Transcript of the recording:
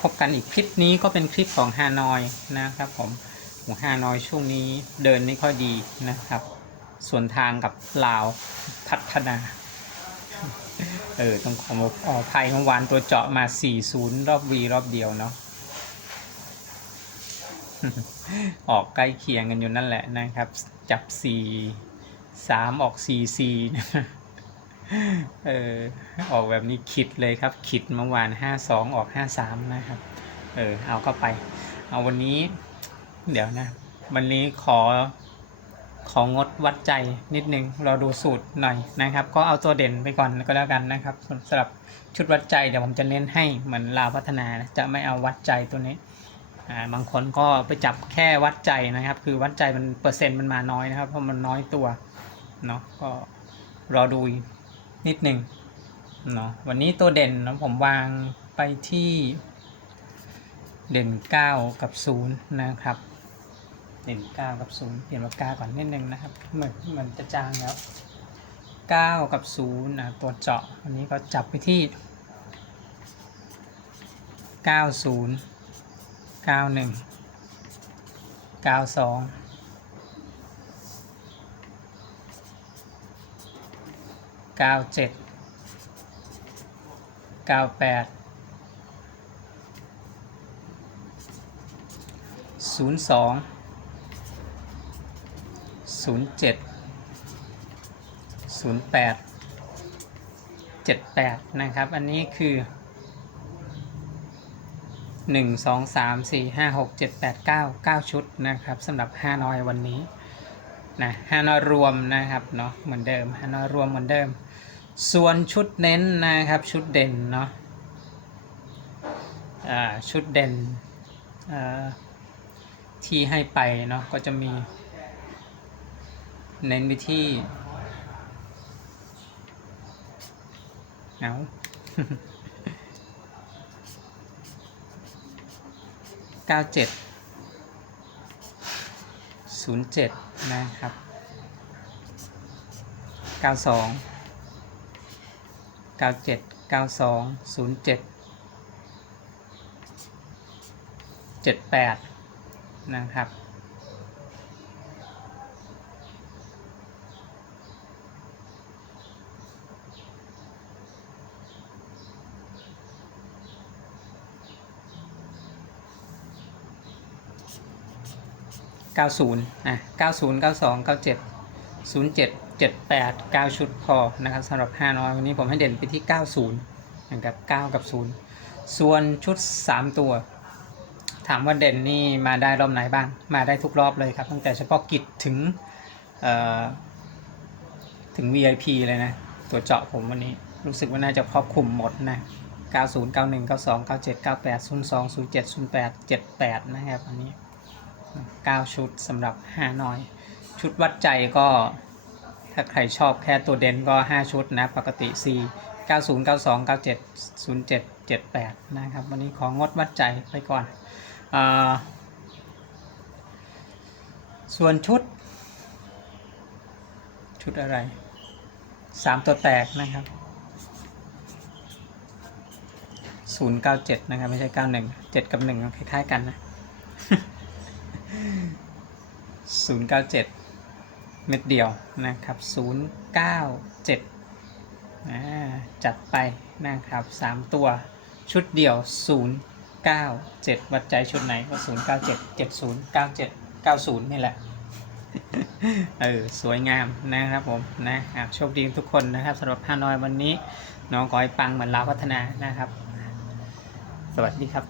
พบกันอีกคลิปนี้ก็เป็นคลิปของฮานอยนะครับผมของฮานอยช่วงนี้เดินไม่ค่อยดีนะครับ ส่วนทางกับลาวพัฒนา เออต้องขอขออภัยเมื่อวานตัวเจาะมา 40 รอบวีรอบเดียวเนาะออกใกล้เคียงกันอยู่นั่นแหละนะครับ จับ 4 3 ออก 4 4 เออออกแบบนี้คิดเลยครับคิดเมื่อวาน52องออก53นะครับ เออ เอาก็ไป เอาวันนี้ เดี๋ยวนะ วันนี้ขอ ของดวัดใจนิดนึง เราดูสูตรหน่อยนะครับ ก็เอาตัวเด่นไปก่อนก็แล้วกันนะครับสำหรับชุดวัดใจเดี๋ยวผมจะเน้นให้เหมือนลาวพัฒนานะจะไม่เอาวัดใจตัวนี้อ่าบางคนก็ไปจับแค่วัดใจนะครับ คือวัดใจมันเปอร์เซ็นต์มันมาน้อยนะครับ เพราะมันน้อยตัวเนาะก็รอดู นิดหนึ่งเนาะวันนี้ตัวเด่นนะผมวางไปที่เด่น 9 กับ 0 นะครับ เด่น 9 กับ 0 เปลี่ยนปากกาก่อนนิดนึงนะครับเหมือนเหมือนจะจางแล้ว 9 กับ 0 นะ ตัวเจาะวันนี้ก็จับไปที่ 90 91 92 เก้าเจ็ดเก้าแปดศูนย์สองศูนย์เจ็ดศูนย์แปดเจ็ดแปดนะครับ อันนี้คือหนึ่งสองสามสี่ห้าหกเจ็ดแปดเก้าเก้าชุดนะครับสำหรับห้าน้อยวันนี้ นะห้านอยรวมนะครับเนาะเหมือนเดิมห้านอยรวมเหมือนเดิม ส่วนชุดเน้นนะครับชุดเด่นเนาะชุดเด่นที่ให้ไปเนาะก็จะมี เน้นไปที่เอาเก้าเจ็ดศูนย์เจ็ด นะครับ 92 97 92 07 78 นะครับ 90นะ90 92 97 07 78 9 ชุดพอนะครับสำหรับ 5 น้อยวันนี้ผมให้เด่นไปที่ 90นะครับ9กับ 0 ส่วนชุด 3 ตัว ถามว่าเด่นนี่มาได้รอบไหนบ้าง มาได้ทุกรอบเลยครับตั้งแต่เฉพาะกิจถึงเอ่อถึง VIP เลยนะ ตัวเจาะผมวันนี้รู้สึกว่าน่าจะครอบคลุมหมดนะ 90 91 92 97 98 02 07 08 78 นะครับอันนี้ 9 ชุดสำหรับฮานอย ชุดวัดใจก็ถ้าใครชอบแค่ตัวเด่นก็ 5 ชุดนะ ปกติ 4 90 92 97 07 78 นะครับ วันนี้ของดวัดใจไปก่อนอส่วนชุด ชุดอะไร 3 ตัวแตกนะครับ 097 นะครับ ไม่ใช่ 91 7 กับ 1 คล้ายๆกันนะ 097 เม็ดเดียวนะครับ 097อ่าจัดไปนะครับ 3 ตัวชุดเดียว 097 วัดใจชุดไหนก็ 097 70 97 90 นี่แหละ เออ สวยงามนะครับผมนะครับโชคดีทุกคนนะครับสำหรับฮานอยวันนี้ น้องกอยปังเหมือนลาวพัฒนานะครับ สวัสดีครับ